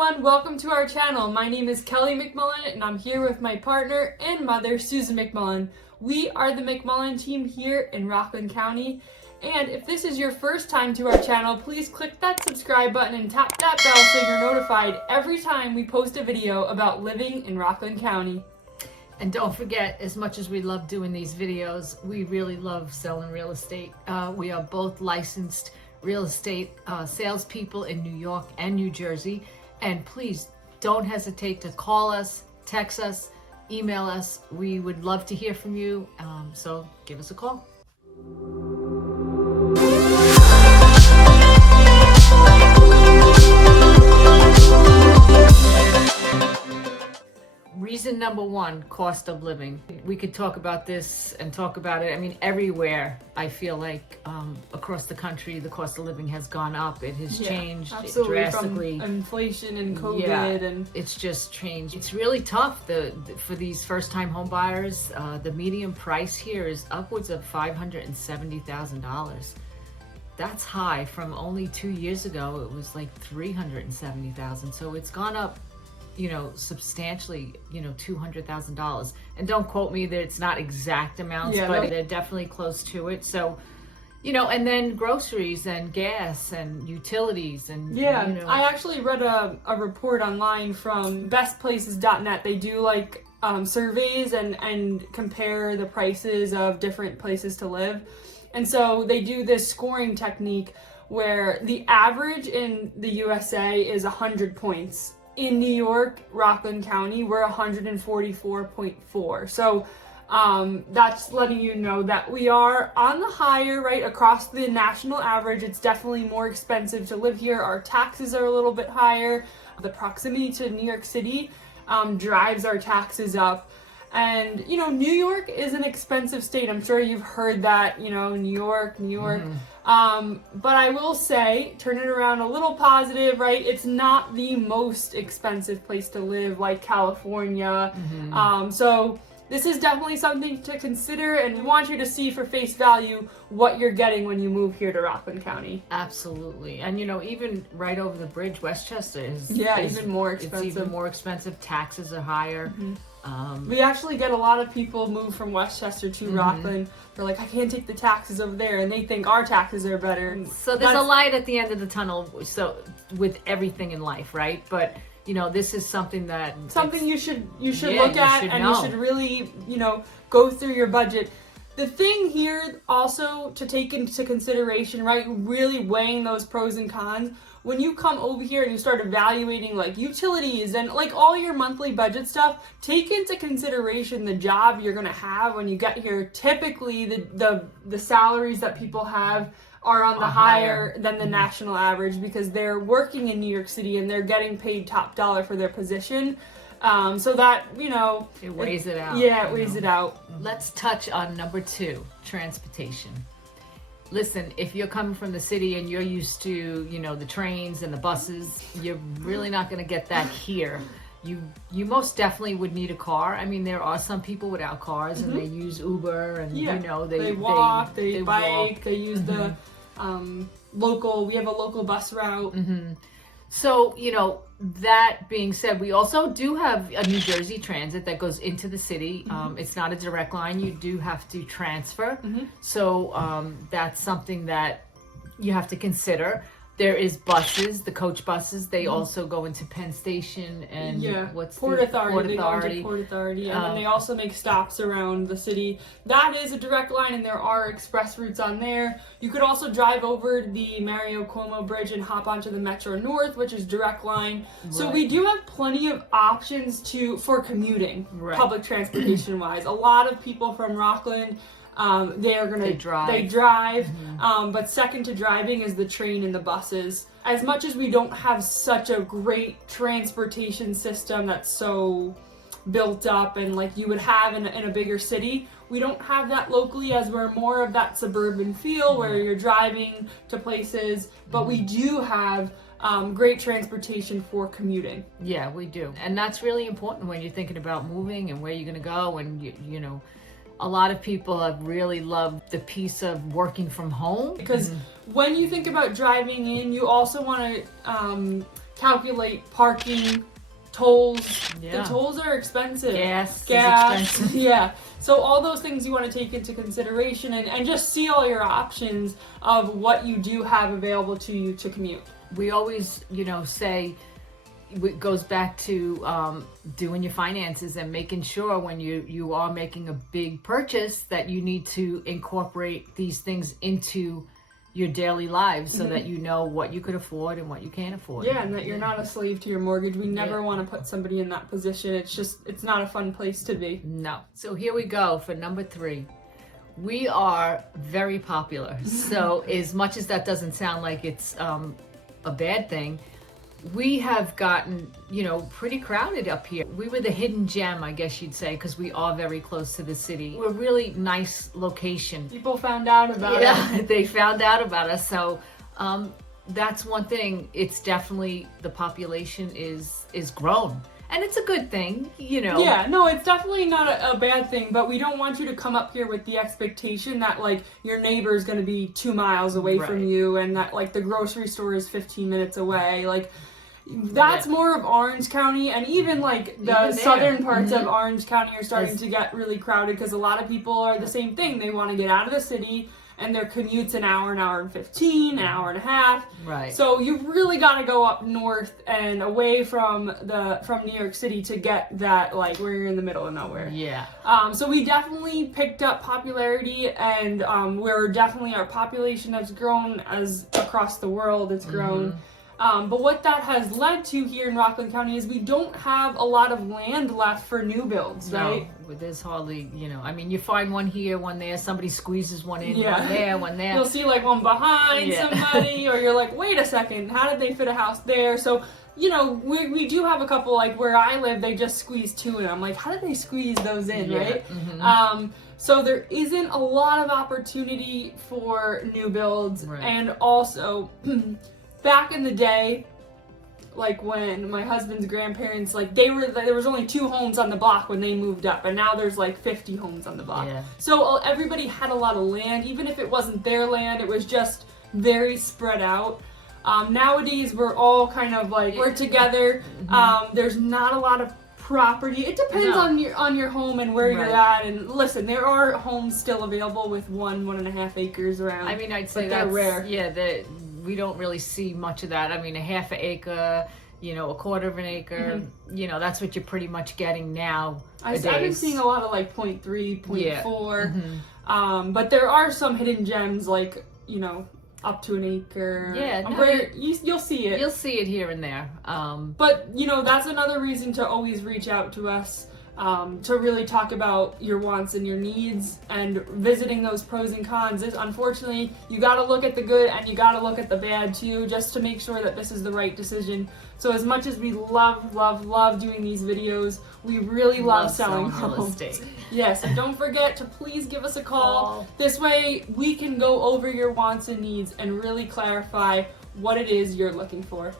everyone, welcome to our channel. My name is Kelly McMullen and I'm here with my partner and mother, Susan McMullen. We are the McMullen team here in Rockland County. And if this is your first time to our channel, please click that subscribe button and tap that bell so you're notified every time we post a video about living in Rockland County. And don't forget, as much as we love doing these videos, we really love selling real estate. We are both licensed real estate salespeople in New York and New Jersey. And please don't hesitate to call us, text us, email us. We would love to hear from you. So give us a call. Reason number one, cost of living. We could talk about this and talk about it. I mean, everywhere I feel like across the country, the cost of living has gone up. It has changed drastically. From inflation and COVID, and it's just changed. It's really tough for these first-time home buyers. The median price here is upwards of $570,000. That's high. From only 2 years ago, it was like $370,000. So it's gone up, substantially, $200,000. And don't quote me that it's not exact amounts, but they're definitely close to it. So, and then groceries and gas and utilities and, I actually read a report online from bestplaces.net. They do surveys and compare the prices of different places to live. And so they do this scoring technique where the average in the USA is 100 points. In New York, Rockland County, we're 144.4. So that's letting you know that we are on the higher, right? Across the national average, it's definitely more expensive to live here. Our taxes are a little bit higher. The proximity to New York City drives our taxes up. And, New York is an expensive state. I'm sure you've heard that, New York. Mm-hmm. But I will say, turn it around a little positive, right? It's not the most expensive place to live like California. Mm-hmm. So this is definitely something to consider, and we want you to see for face value what you're getting when you move here to Rockland County. Absolutely. And, even right over the bridge, Westchester is even more expensive. It's even more expensive. Taxes are higher. Mm-hmm. We actually get a lot of people move from Westchester to Rockland. They're like, I can't take the taxes over there, and they think our taxes are better. So there's a light at the end of the tunnel. So with everything in life, right? But this is something you should look at, and you should really go through your budget. The thing here also to take into consideration, right? Really weighing those pros and cons. When you come over here and you start evaluating utilities and all your monthly budget stuff, take into consideration the job you're gonna have when you get here. Typically, the salaries that people have are on the higher than the national average because they're working in New York City and they're getting paid top dollar for their position. So that, it weighs it out. Yeah, it weighs it out. Let's touch on number 2, transportation. Listen, if you're coming from the city and you're used to, the trains and the buses, you're really not going to get that here. You most definitely would need a car. I mean, there are some people without cars and they use Uber and, they walk, they bike, they use the local, we have a local bus route. Mm-hmm. So, that being said, we also do have a New Jersey Transit that goes into the city. It's not a direct line. You do have to transfer. So that's something that you have to consider. There is buses, the coach buses. They also go into Penn Station and Port Authority. They go into Port Authority, and then they also make stops around the city. That is a direct line, and there are express routes on there. You could also drive over the Mario Cuomo Bridge and hop onto the Metro North, which is direct line. Right. So we do have plenty of options for commuting, public transportation wise. A lot of people from Rockland. They drive. But second to driving is the train and the buses. As much as we don't have such a great transportation system that's so built up and you would have in a bigger city, we don't have that locally, as we're more of that suburban feel where you're driving to places, but we do have great transportation for commuting. Yeah, we do. And that's really important when you're thinking about moving and where you're going to go, and a lot of people have really loved the piece of working from home. Because when you think about driving in, you also want to calculate parking, tolls. The tolls are expensive. Gas is expensive. Yeah. So all those things you want to take into consideration and just see all your options of what you do have available to you to commute. We always, say it goes back to doing your finances and making sure when you are making a big purchase that you need to incorporate these things into your daily lives so that you know what you could afford and what you can't afford. Yeah, and that you're not a slave to your mortgage. We never want to put somebody in that position. It's not a fun place to be. No. So here we go for number 3. We are very popular. So as much as that doesn't sound like it's a bad thing, we have gotten, pretty crowded up here. We were the hidden gem, I guess you'd say, because we are very close to the city. We're a really nice location. People found out about it. They found out about us. So that's one thing. It's definitely, the population is grown. And it's a good thing, Yeah, no, it's definitely not a bad thing, but we don't want you to come up here with the expectation that, like, your neighbor is going to be 2 miles away from you and that, like, the grocery store is 15 minutes away. Like, that's more of Orange County, and even, like, the southern parts of Orange County are starting to get really crowded because a lot of people are the same thing. They want to get out of the city, and their commute's an hour and 15, an hour and a half. Right. So you've really got to go up north and away from New York City to get that, like, where you're in the middle of nowhere. Yeah. So we definitely picked up popularity, and our population has grown as across the world it's grown. But what that has led to here in Rockland County is we don't have a lot of land left for new builds, right? No, there's hardly, you find one here, one there, somebody squeezes one in, one there, one there. You'll see, like, one behind somebody, or you're like, wait a second, how did they fit a house there? So, we do have a couple, like, where I live, they just squeezed 2 in. I'm like, how did they squeeze those in, right? So there isn't a lot of opportunity for new builds, and also... Back in the day, like when my husband's grandparents, like there was only 2 homes on the block when they moved up, and now there's like 50 homes on the block. Yeah. So everybody had a lot of land, even if it wasn't their land, it was just very spread out. Nowadays we're all kind of like, we're together. There's not a lot of property. It depends on your home and where you're at. And listen, there are homes still available with 1.5 acres around. I mean, I'd say they're rare. Yeah, we don't really see much of that. I mean, a half an acre, a quarter of an acre, that's what you're pretty much getting now. I've been seeing a lot of like 0.3, 0.4. But there are some hidden gems like, up to an acre. Yeah, where you'll see it. You'll see it here and there. But, that's another reason to always reach out to us. To really talk about your wants and your needs, and visiting those pros and cons. Unfortunately, you got to look at the good and you got to look at the bad too, just to make sure that this is the right decision. So as much as we love doing these videos, we really love selling homes. Yes, and don't forget to please give us a call. This way we can go over your wants and needs and really clarify what it is you're looking for.